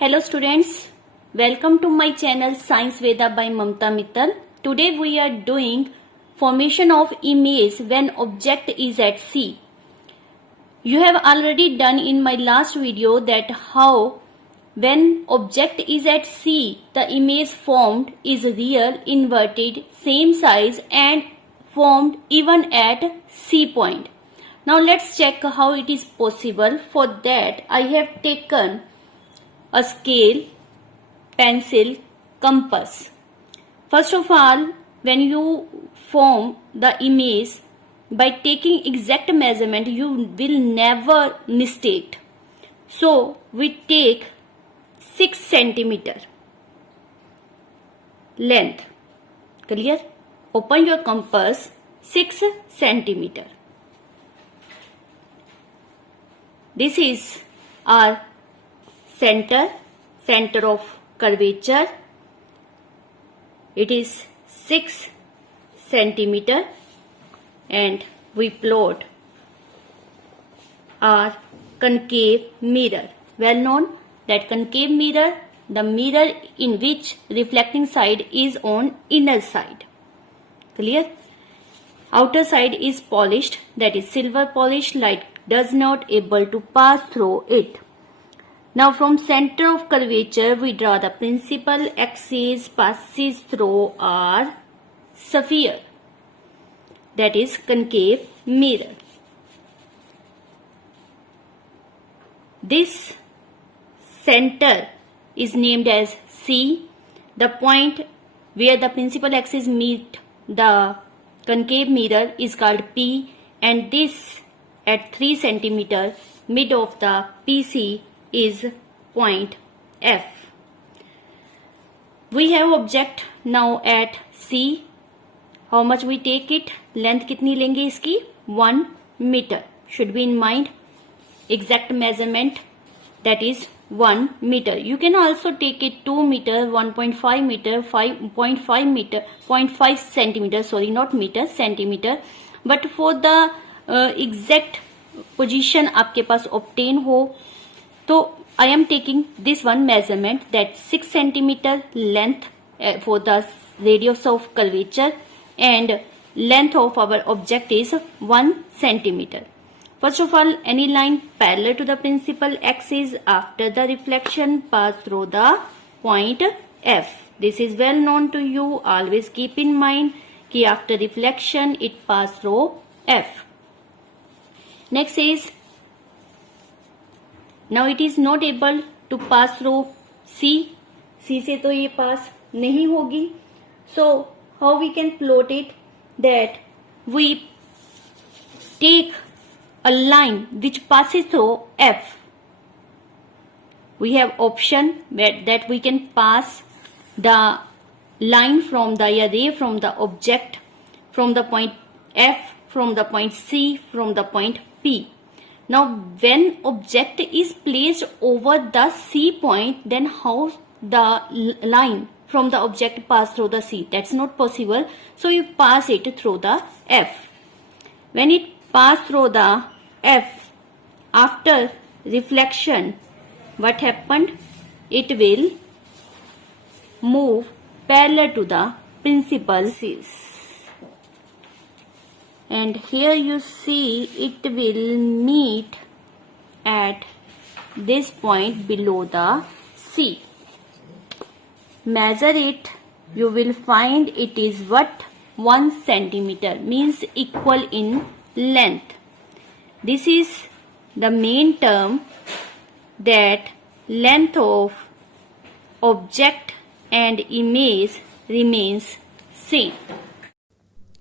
Hello students, welcome to my channel Science Veda by Mamta Mittal. Today we are doing formation of image when object is at sea. You have already done in my last video that how when object is at sea, the image formed is real, inverted, same size and formed even at sea point. Now let's check how it is possible. For that I have taken a scale, pencil, compass. First of all, when you form the image by taking exact measurement, you will never mistake. So we take 6 centimeter length. Clear? Open your compass. 6 centimeter. This is our center of curvature. It is 6 centimeter and we plot our concave mirror. Well known that concave mirror, the mirror in which reflecting side is on inner side. Clear? Outer side is polished, that is silver polish, light does not able to pass through it. Now from center of curvature we draw the principal axis passes through our sphere, that is concave mirror. This center is named as C. The point where the principal axis meet the concave mirror is called P, and this at 3 centimeter mid of the PC is point F. We have object now at C. How much we take it? Length कितनी लेंगे इसकी? 1 meter. Should be in mind. Exact measurement, that is 1 meter. You can also take it 2 meter, 1.5 meter, 5.5 meter, 0.5 centimeter. Sorry, not meter, centimeter. But for the exact position आपके पास obtain हो, तो I am taking this one measurement, that 6 centimeter length for the radius of curvature and length of our object is 1 centimeter. First of all, any line parallel to the principal axis after the reflection pass through the point F. This is well known to you. Always keep in mind कि after reflection it pass through F. Next is, now it is not able to pass through C. C से तो ये pass नहीं होगी. So how we can plot it? That we take a line which passes through F. We have option that we can pass the line from the ray from the object from the point F, from the point C, from the point P. Now when object is placed over the C point, then how the line from the object pass through the C? That's not possible. So you pass it through the F. When it pass through the F, after reflection, what happened? It will move parallel to the principal axis. And here you see it will meet at this point below the C. Measure it, you will find it is what? 1 centimeter, means equal in length. This is the main term, that length of object and image remains same.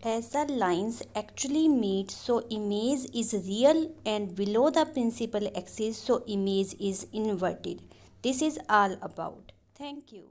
As the lines actually meet, so image is real, and below the principal axis, so image is inverted. This is all about. Thank you.